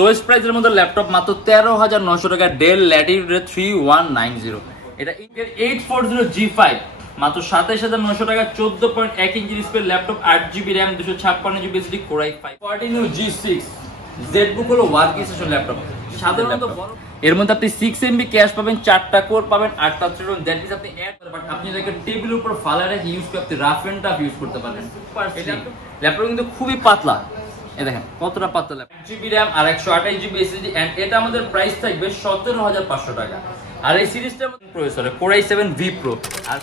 Lowest প্রাইসের মধ্যে laptop মাত্র 13,900 টাকা ডেল ল্যাটিটিউড 3190। এটা ইন্টেল 840 G5 মাত্র 27,900 টাকা 14.1 inch display laptop 8GB RAM 256GB SSD Core i5 Fortino G6 ZBook হলো ওয়ার্ক স্টেশন ল্যাপটপ। সাধারণত এর মধ্যে আপনি 6MB ক্যাশ পাবেন, 4টা কোর পাবেন, 8টা থ্রেড, দ্যাট মিন্স আপনি অ্যাড করে বাট আপনি এটাকে টেবিলের উপর ফালা রেখে ইউজ করতে রাফ এন্ড টাফ ইউজ করতে পারবেন। ল্যাপটপ কিন্তু খুবই পাতলা, এই দেখেন কতটা পাতলা। 8GB RAM আর 128GB SSD এন্ড এটা আমাদের প্রাইস থাকবে 17,500 টাকা। আর এই সিরিজটার মধ্যে processor Core i7 V Pro। আর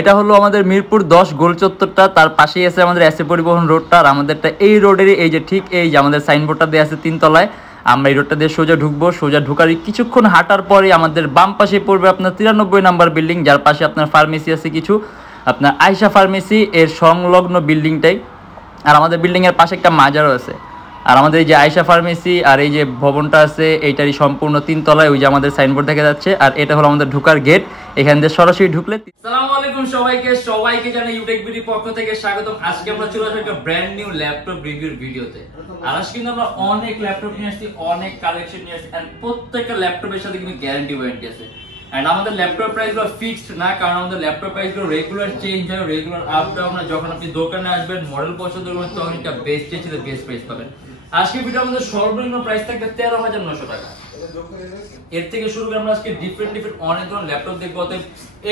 এটা হলো আমাদের মিরপুর 10 গোল চত্বরটা, তার পাশেই আছে আমাদের এসএ পরিবহন রোডটা। আর আমাদেরটা এই রোডেরই এই যে ঠিক এই যে আমাদের সাইনবোর্ডটা দেওয়া আছে 3 তলায়। আমরা এই রোডটা দিয়ে সোজা ঢুকবো, সোজা ঢুকার কিছুক্ষণ হাঁটার পরে আমাদের বাম পাশে পড়বে আপনার 93 নাম্বার বিল্ডিং, যার পাশে আপনার ফার্মেসি আছে কিছু, আপনার আয়শা ফার্মেসি এর সংলগ্ন বিল্ডিংটাই। আর আমাদের বিল্ডিং এর পাশে একটা মাজারও আছে। আর আমাদের এই যে আয়শা ফার্মেসি আর এই যে ভবনটা আছে এইটারই সম্পূর্ণ 3 তলায় ওই যে আমাদের সাইনবোর্ড দেখা যাচ্ছে। আর এটা হলো আমাদের ঢোকার গেট, এখান দিয়ে সরাসরি ঢুকলে। আসসালামু আলাইকুম সবাইকে জানাই ইউটেক বিডি পক্ষ থেকে স্বাগতম। আজকে আমরা চলে আসলাম একটা ব্র্যান্ড নিউ ল্যাপটপ রিভিউর ভিডিওতে। আর আজকে কিন্তু আমরা অনেক ল্যাপটপ নিয়ে আসছি, অনেক কালেকশন নিয়ে আসছি এন্ড প্রত্যেকটা ল্যাপটপের সাথে কিন্তু গ্যারান্টি ওয়ারেন্টি আছে। এন্ড আমাদের ল্যাপটপ প্রাইসগুলো ফিক্সড না, কারণ আমাদের ল্যাপটপ প্রাইসগুলো রেগুলার চেঞ্জ হয়, রেগুলার আপ ডাউন হয়। যখন আপনি দোকানে আসবেন মডেল পছন্দ করবেন তখন একটা বেস্ট চেঞ্জ থেকে বেস্ট প্রাইস পাবেন। আজকে ভিডিও আমাদের সর্বনিম্ন প্রাইস থাকবে 13,900 টাকা। এর থেকে শুরু করে আমরা আজকে ডিফারেন্ট অনেক ধরনের ল্যাপটপ দেখবো। অতএব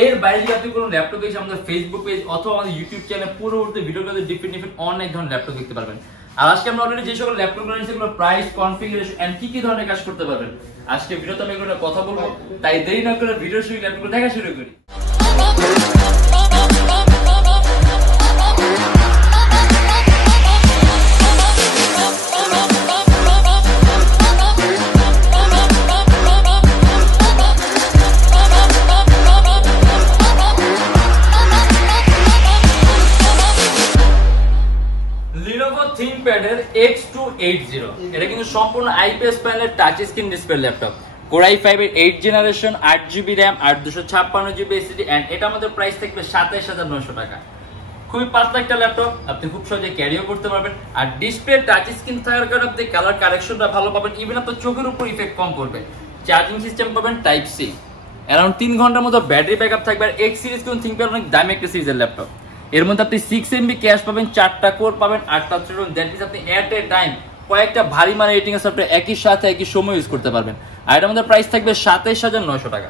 এর বাইরে যদি আপনি কোনো ল্যাপটপ দেখছেন আমাদের ফেসবুক পেজ অথবা আমাদের ইউটিউব চ্যানেলে পূর্ববর্তী ভিডিওগুলোতে ডিফারেন্ট অনেক ধরনের ল্যাপটপ দেখতে পারবেন। আর আজকে আমরা অলরেডি যে সকল ল্যাপটপগুলো নিয়েছি সেগুলো প্রাইস, কনফিগারেশন এন্ড কি ধরনের কাজ করতে পারবেন আজকে ভিডিওতে আমি এগুলো কথা বলবো। তাই দেরি না করে ভিডিও শুরু ল্যাপটপগুলো দেখা শুরু করি। X280 এটা কিন্তু সম্পূর্ণ আইপিএস প্যানেলের touch screen display laptop. Core i5 এর 8 জেনারেশন 8GB RAM আর 256GB SSD এন্ড এটা আমাদের প্রাইস থাকবে 27,900 টাকা। খুবই পাতলা একটা ল্যাপটপ, আপনি খুব সহজে ক্যারিও করতে পারবেন। আর ডিসপ্লে টাচ স্ক্রিন থাকার কারণে আপনি কালার কারেকশনটা ভালো পাবেন, ইভেন আপনার চোখের উপর ইফেক্ট কম করবে। চার্জিং সিস্টেম পাবেন টাইপ সি, অ্যারাউন্ড 3 ঘন্টার মতো ব্যাটারি ব্যাকআপ থাকবে। আর এক্স সিরিজ কিন্তু থিংকপ্যাড অনেক দামি একটা সিরিজের ল্যাপটপ। এর মধ্যে আপনি 6MB ক্যাশ পাবেন, 4টা কোর পাবেন, 8টা থ্রেড, দ্যাট মিন্স আপনি এট এ টাইম কয়েকটা ভারী মানের রেটিং এর সফটওয়্যার একই সাথে একই সময় ইউজ করতে পারবেন। আর এটার মধ্যে প্রাইস থাকবে 27,900 টাকা।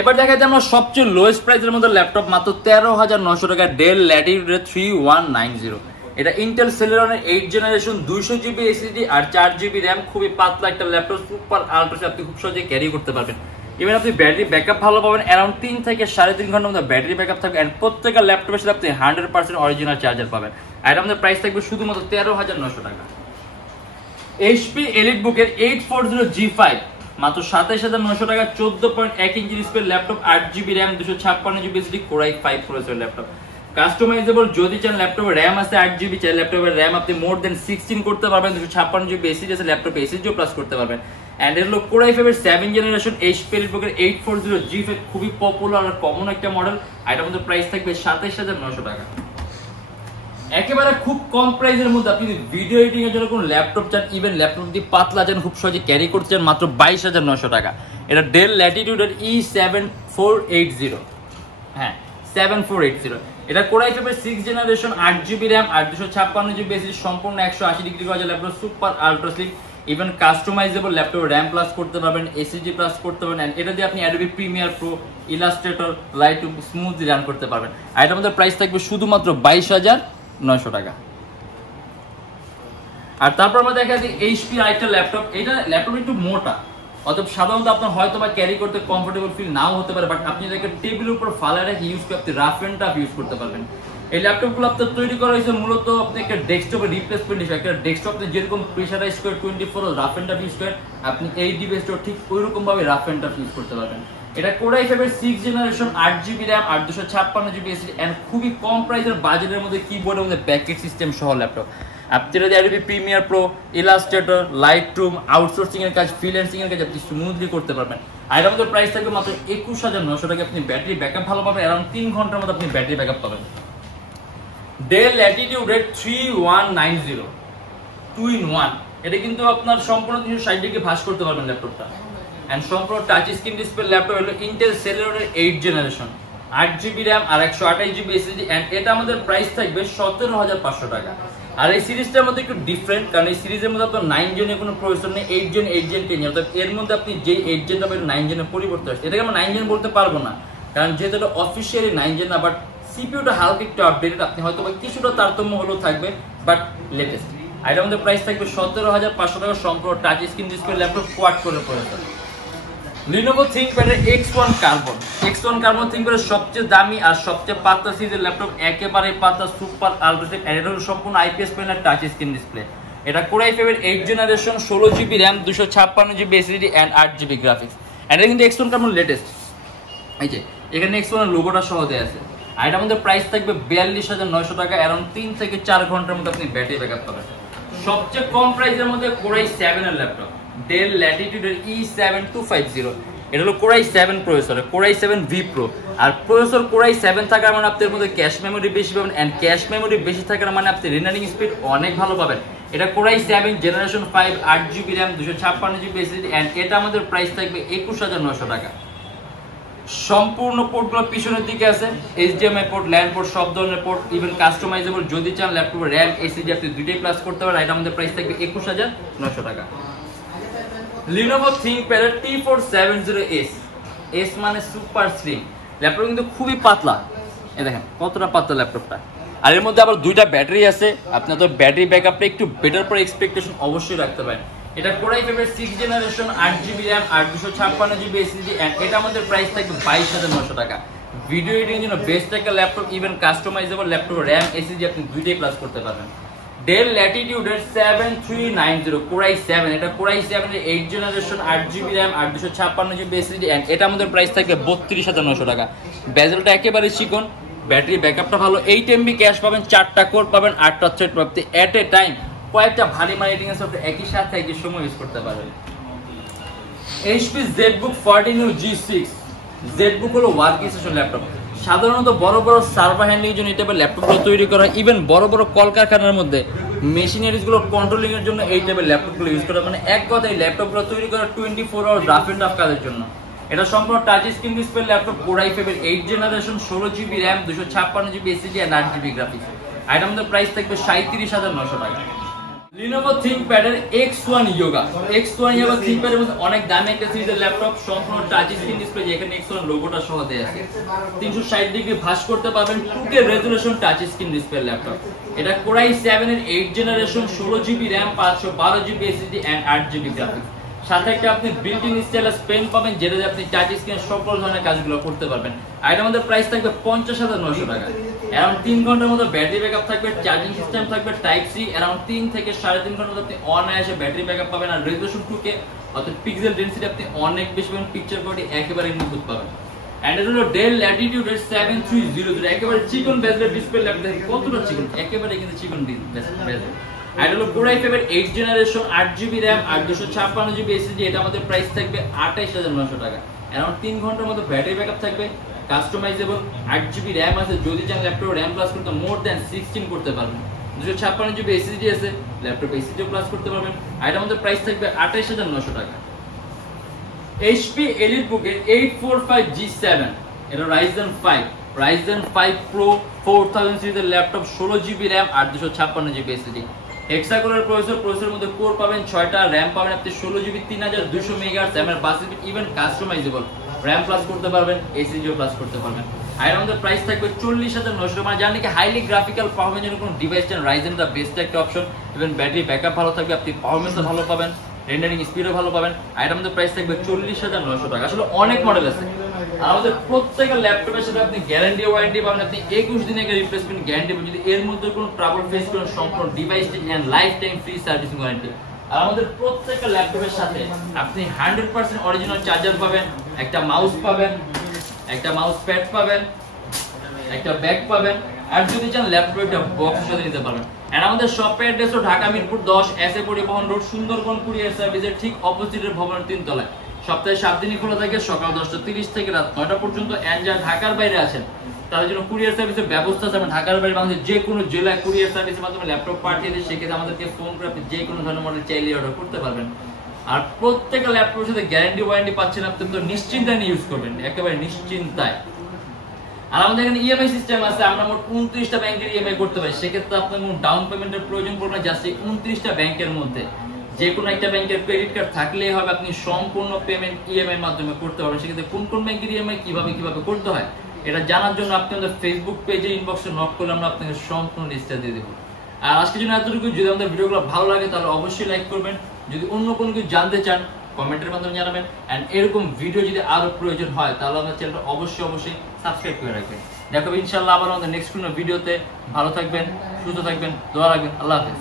এবার দেখা যায় আমরা সবচেয়ে লোয়েস্ট প্রাইসের মধ্যে ল্যাপটপ মাত্র 13,900 টাকা ডেল ল্যাটিটিউড 3190। এটা ইন্টেল সেলেরনের 8 জেনারেশন 200GB SSD আর 4GB RAM। খুবই পাতলা একটা ল্যাপটপ, সুপার আল্ট্রা, আপনি খুব সহজে ক্যারি করতে পারবেন। ইভেন আপনি ব্যাটারি ব্যাকআপ ভালো পাবেন, অ্যারাউন্ড 3 থেকে 3.5 ঘন্টার মধ্যে ব্যাটারি ব্যাকআপ থাকবে। এন্ড প্রত্যেকটা ল্যাপটপের সাথে আপনি 100% অরিজিনাল চার্জার পাবেন। আর এটা আমাদের প্রাইস থাকবে শুধুমাত্র 13,900 টাকা। HP EliteBook এর 840 G5 মাত্র 27,900 টাকা 14.1 inch display laptop 8GB RAM 256GB SSD Core i5 processor laptop. Customisable যদি চান ল্যাপটপে RAM আছে 8GB, চাই ল্যাপটপে RAM আপনি মোর দেন 16 করতে পারবেন, 256GB SSD আছে ল্যাপটপে SSD প্লাস করতে পারবেন। এন্ড এর হলো Core i5 এর 7 জেনারেশন HP EliteBook এর 840 G5 খুবই পপুলার আর কমন একটা মডেল। আর এটার মধ্যে প্রাইস থাকবে 27,900 টাকা। একেবারে খুব কম প্রাইসের মধ্যে আপনি ভিডিও এডিটিং এর জন্য কোন ল্যাপটপ চান, ইভেন ল্যাপটপ দিয়ে পাতলা চান, খুব সহজে ক্যারি করতে চান, মাত্র 22,900 টাকা। এটা ডেল ল্যাটিটিউড এর E7480, হ্যাঁ 7480। এটা Core i5 এর 6 জেনারেশন 8GB RAM আর 256GB SSD সম্পূর্ণ 180 ডিগ্রি গজের laptop, super ultra slim. Even customisable laptop RAM plus করতে পারবেন, SSD প্লাস করতে পারবেন। এটা দিয়ে আপনি Adobe Premiere Pro, Illustrator, Lightroom smoothly run করতে পারবেন। আর এটার মধ্যে প্রাইস থাকবে শুধুমাত্র 22,900 টাকা। আর তারপর আমরা দেখা দিই HP আরেকটা ল্যাপটপ। এটা ল্যাপটপ একটু মোটা, অতএব সাধারণত আপনার হয়তো বা ক্যারি করতে কমফোর্টেবল ফিল নাও হতে পারে, বাট আপনি এটাকে টেবিলের উপর ফালা রেখে ইউজ করতে রাফ এন্ড টাফ ইউজ করতে পারবেন। এই ল্যাপটপগুলো আপনার তৈরি করা হয়েছে মূলত আপনি একটা ডেস্কটপের রিপ্লেসমেন্ট হিসেবে। একটা ডেস্কটপ যেরকম প্রেসারাইজ করে 24 রাফ এন্ড টাফ ইউজ করেন, আপনি এই ডিভাইসটা ঠিক ওইরকম ভাবে রাফ এন্ড টাফ ইউজ করতে পারবেন। এটা Core i5 এর 6 জেনারেশন 8GB RAM আর 256GB SSD এন্ড খুবই কম প্রাইসের বাজেটের মধ্যে কিবোর্ডের মধ্যে প্যাকেট সিস্টেম সহ ল্যাপটপ। আপনি যদি Adobe Premiere Pro, Illustrator, Lightroom, outsourcing এর কাজ, ফ্রিল্যান্সিং এর কাজ আপনি স্মুথলি করতে পারবেন। আর এর মধ্যে প্রাইস থাকবে মাত্র 21,900 টাকা। আপনি ব্যাটারি ব্যাকআপ ভালো পাবেন, অ্যারাউন্ড 3 ঘন্টার মধ্যে আপনি ব্যাটারি ব্যাকআপ পাবেন। ডেল ল্যাটিটিউড 3190 2-in-1 এটা কিন্তু আপনার সম্পূর্ণ 360 ডিগ্রি ভাঁজ করতে পারবেন ল্যাপটপটা। এন্ড সম্পূর্ণ টাচ স্ক্রিন ডিসপ্লে ল্যাপটপ হলো Intel Celeron 8 generation, 8GB RAM আর 128GB SSD। এন্ড এটা আমাদের প্রাইস থাকবে 17,500 টাকা। আর এই সিরিজটার মধ্যে একটু ডিফারেন্ট, কারণ এই সিরিজের মধ্যে আপনার 9 জেনের কোনো প্রসেসর নেই, 8 জেন 10 অর্থাৎ এর মধ্যে আপনি যেই 8 জেন পাবেন 9 জেনের পরিবর্তে আসছে। এটাকে আমরা 9 জেন বলতে পারবো না, কারণ যেহেতু এটা অফিসিয়ালি 9 জেন না, বাট সিপিইউটা হালকা একটু আপডেটেড, আপনি হয়তো বা কিছুটা তারতম্য হলেও থাকবে, বাট লেটেস্ট। আর এটার মধ্যে প্রাইস থাকবে 17,500 টাকা, সম্পূর্ণ touch screen display laptop, quad কোরের প্রসেসর। Lenovo ThinkPad এর X1 Carbon, X1 Carbon ThinkPad এর সবচেয়ে দামি আর সবচেয়ে পাতলা সিরিজের ল্যাপটপ, একেবারে পাতলা, সুপার আলট্রাটেক, আর এটা হলো সম্পূর্ণ IPS প্যানেলের টাচ স্ক্রিন ডিসপ্লে। এটা Core i5 এর 8 generation, 16GB RAM, 256GB SSD and 8GB graphics. এটা কিন্তু X1 Carbon লেটেস্ট, এই যে এখানে X1 এর লোগোটা সহ দেয়া আছে। আর এটা আমাদের প্রাইস থাকবে 42,900 টাকা, अराउंड 3 থেকে 4 ঘন্টার মধ্যে আপনি ব্যাটারি ব্যাকআপ পাবেন। সবচেয়ে কম প্রাইসের মধ্যে Core i7 এর ল্যাপটপ, Dell Latitude এর E7250। এটা হলো Core i7 processor, Core i7 V Pro। আর প্রসেসর Core i7 থাকার মানে আপনার মধ্যে ক্যাশ মেমরি বেশি পাবেন, এন্ড ক্যাশ মেমরি বেশি থাকার মানে আপনি রেন্ডারিং স্পিড অনেক ভালো পাবেন। এটা Core i7 generation 5, 8GB RAM, 256GB SSD and এটা আমাদের প্রাইস থাকবে 21,900 টাকা। সম্পূর্ণ পোর্টগুলো পিছনের দিকে আছে, HDMI পোর্ট, ল্যান পোর্ট, সব ধরনের পোর্ট, ইভেন কাস্টমাইজেবল। যদি চান ল্যাপটপে RAM SSD আপনি দুইটাই প্লাস করতে পারেন। এটা আমাদের প্রাইস থাকবে 21,900 টাকা। Lenovo ThinkPad এর T470S, S মানে সুপার স্লিম। ল্যাপটপ কিন্তু খুবই পাতলা, এই দেখেন কতটা পাতলা ল্যাপটপটা। আর এর মধ্যে আবার দুইটা ব্যাটারি আছে, আপনার তো ব্যাটারি ব্যাকআপটা একটু বেটার পর এক্সপেকটেশন অবশ্যই রাখতে পারেন। এটা Core i5 এর 6 জেনারেশন, 8GB RAM আর 256GB SSD এন্ড এটা আমাদের প্রাইস থাকবে 22,900 টাকা। ভিডিও এডিটিং এর জন্য বেস্ট একটা laptop, even customisable laptop, RAM SSD আপনি দুইটাই প্লাস করতে পারবেন। Dell Latitude এর 7390, Core i7, এটা Core i7 এর 8 জেনারেশন, 8GB RAM আর 256GB SSD এন্ড এটা আমাদের প্রাইস থাকবে 32,900 টাকা। বেজেলটা একেবারে চিকন, ব্যাটারি ব্যাকআপটা ভালো, 8MB ক্যাশ পাবেন, 4টা কোর পাবেন, 8টা থ্রেড পাবেন। এট এ টাইম কয়েকটা ভারী মার্কেটিং সফটওয়্যার একই সাথে একই সময় ইউজ করতে পারবেন। HP ZBook 14U G6, ZBook হলো ওয়ার্কিং স্টেশন ল্যাপটপ। সাধারণত বড় বড় সার্ভার হ্যান্ডলিং এর জন্য এই টাইপের ল্যাপটপগুলো তৈরি করা, ইভেন বড় বড় কলকারখানার মধ্যে মেশিনারিজগুলো কন্ট্রোলিং এর জন্য এই টাইপের ল্যাপটপগুলো ইউজ করা, মানে এক কথায় ল্যাপটপগুলো তৈরি করা 24 আওয়ার রাফ এন্ড টাফ কাজের জন্য। এটা সম্পূর্ণ touch screen display laptop, Core i5 এর 8 generation, 16GB RAM, 256GB SSD and 8GB graphics. আর এটা আমাদের প্রাইস থাকবে 37,900 টাকা। Lenovo ThinkPad এর X1 Yoga, X1 Yoga ThinkPad এর মধ্যে অনেক দামি একটা সিরিজের ল্যাপটপ, সম্পূর্ণ টাচ স্ক্রিন ডিসপ্লে, যেখানে X1 লোগোটা সহ দেয়া আছে। 360 ডিগ্রি ভাঁজ করতে পারবেন, 2K resolution touch screen display laptop. এটা Core i7 এর 8 generation, 16GB RAM, 512GB SSD and 8GB graphics. সাথে একটা আপনি বিল্ট ইন স্টাইলাস পেন পাবেন, যেটা দিয়ে আপনি টাচ স্ক্রিনে সকল ধরনের কাজগুলো করতে পারবেন। আর এটা আমাদের প্রাইস থাকবে 50,900 টাকা। अराउंड 3 ঘন্টার মতো ব্যাটারি ব্যাকআপ থাকবে, চার্জিং সিস্টেম থাকবে টাইপ সি। अराउंड 3 থেকে 3.5 ঘন্টার মতো আপনি অনায়াসে ব্যাটারি ব্যাকআপ পাবেন। আর রেজোলিউশন 2K, অর্থাৎ পিক্সেল ডেনসিটি আপনি অনেক বেশি পাবেন, পিকচার কোয়ালিটি একেবারে নিখুঁত পাবেন। এন্ড এটা হলো Dell Latitude এর 7300, একেবারে চিকন বেজেলের ডিসপ্লে ল্যাপটপ। কতটা চিকন, একেবারে কিন্তু চিকন বেজেল। আর এটা হলো Core i5 এর 8 জেনারেশন, 8GB RAM আর 256GB SSD। এটা আমাদের প্রাইস থাকবে 28,900 টাকা। अराउंड 3 ঘন্টার মতো ব্যাটারি ব্যাকআপ থাকবে, কাস্টমাইজেবল, 8GB RAM আছে, যদি চান ল্যাপটপ RAM প্লাস করতে মোর দ্যান 16 করতে পারবেন। 256GB SSD আছে, ল্যাপটপ SSD প্লাস করতে পারবেন। আর এটা আমাদের প্রাইস থাকবে 28,900 টাকা। HP EliteBook এর 845G7, এটা Ryzen 5 Pro 4000 সিরিজের ল্যাপটপ, 16GB RAM আর 256GB SSD। হেক্সাকোরের প্রসেসরের মধ্যে কোর পাবেন 6টা, RAM পাবেন আপনি 16GB 3200 MHz, এর বাস ইভেন কাস্টমাইজেবল, RAM প্লাস করতে পারবেন, SSD প্লাস করতে পারবেন। আর আমাদের প্রাইস থাকবে 40,900 টাকা। মানে জানেন কি হাইলি গ্রাফিক্যাল পারফরম্যান্সের কোনো ডিভাইস চান, Ryzen দা বেস্ট একটা অপশন। ইভেন ব্যাটারি ব্যাকআপ ভালো থাকবে, আপনি পারফরম্যান্সও ভালো পাবেন, রেন্ডারিং স্পিডও ভালো পাবেন। আর আমাদের প্রাইস থাকবে 40,900 টাকা। আসলে অনেক মডেল আছে, আর আমাদের প্রত্যেকটা ল্যাপটপের সাথে আপনি গ্যারান্টি ওয়ারেন্টি পাবেন, আপনি 21 দিনের রিপ্লেসমেন্ট গ্যারান্টি পাবেন। যদি এর মধ্যে কোনো ট্রাবল ফেস করেন, সম্পূর্ণ device and lifetime free servicing warranty. আর আমাদের প্রত্যেকটা ল্যাপটপের সাথে আপনি 100% অরিজিনাল চার্জার পাবেন, একটা মাউস পাবেন, একটা মাউস প্যাড পাবেন, একটা ব্যাগ পাবেন। আর যদি চান ল্যাপটপটা বক্সের সাথে নিতে পারবেন। আর আমাদের শপের অ্যাড্রেস ঢাকা মিরপুর 10, এসএ পরিবহন রোড, সুন্দরবন কুরিয়ার সার্ভিসের ঠিক অপোজিটের ভবনের 3 তলায়। সপ্তাহে 7 দিনই খোলা থাকে, সকাল 10:30 থেকে রাত 9টা পর্যন্ত। এন্ড যারা ঢাকার বাইরে আছেন তাদের জন্য কুরিয়ার সার্ভিসের ব্যবস্থা আছে। আমরা ঢাকার বাইরে বাংলাদেশের যে কোনো জেলায় কুরিয়ার সার্ভিসের মাধ্যমে ল্যাপটপ পাঠিয়ে দিই, সেক্ষেত্রে আমাদেরকে ফোন করে আপনি যে কোনো ধরনের মডেল চাইলে অর্ডার করতে পারবেন। আর প্রত্যেকটা ল্যাপটপের সাথে গ্যারান্টি ওয়ারেন্টি পাচ্ছেন, আপনি তো নিশ্চিন্তায় নিয়ে ইউজ করবেন, একেবারে নিশ্চিন্তায়। আর আমাদের এখানে ইএমআই সিস্টেম আছে, আমরা মোট 29টা ব্যাংকের ইএমআই করতে পারি। সেক্ষেত্রে আপনার কোনো ডাউন পেমেন্টের প্রয়োজন পড়বে না, জাস্ট এই 29টা ব্যাংকের মধ্যে যে কোনো একটা ব্যাংকের ক্রেডিট কার্ড থাকলেই হবে, আপনি সম্পূর্ণ পেমেন্ট ইএমআই এর মাধ্যমে করতে পারবেন। সেক্ষেত্রে কোন কোন ব্যাংকের ইএমআই কিভাবে করতে হয় এটা জানার জন্য আপনি আমাদের ফেসবুক পেজে ইনবক্সে নক করলে আমরা আপনাকে সম্পূর্ণ লিস্টটা দিয়ে দেবো। আর আজকের জন্য এতটুকু। যদি আমাদের ভিডিওগুলো ভালো লাগে তাহলে অবশ্যই লাইক করবেন। যদি অন্য কোনো কিছু জানতে চান কমেন্টের মাধ্যমে জানাবেন। এন্ড এরকম ভিডিও যদি আরো প্রয়োজন হয় তাহলে আমাদের চ্যানেলটা অবশ্যই সাবস্ক্রাইব করে রাখবেন। দেখো ইনশাআল্লাহ আবার আমাদের নেক্সট কোনো ভিডিওতে। ভালো থাকবেন, সুস্থ থাকবেন, দোয়া রাখবেন। আল্লাহ হাফেজ।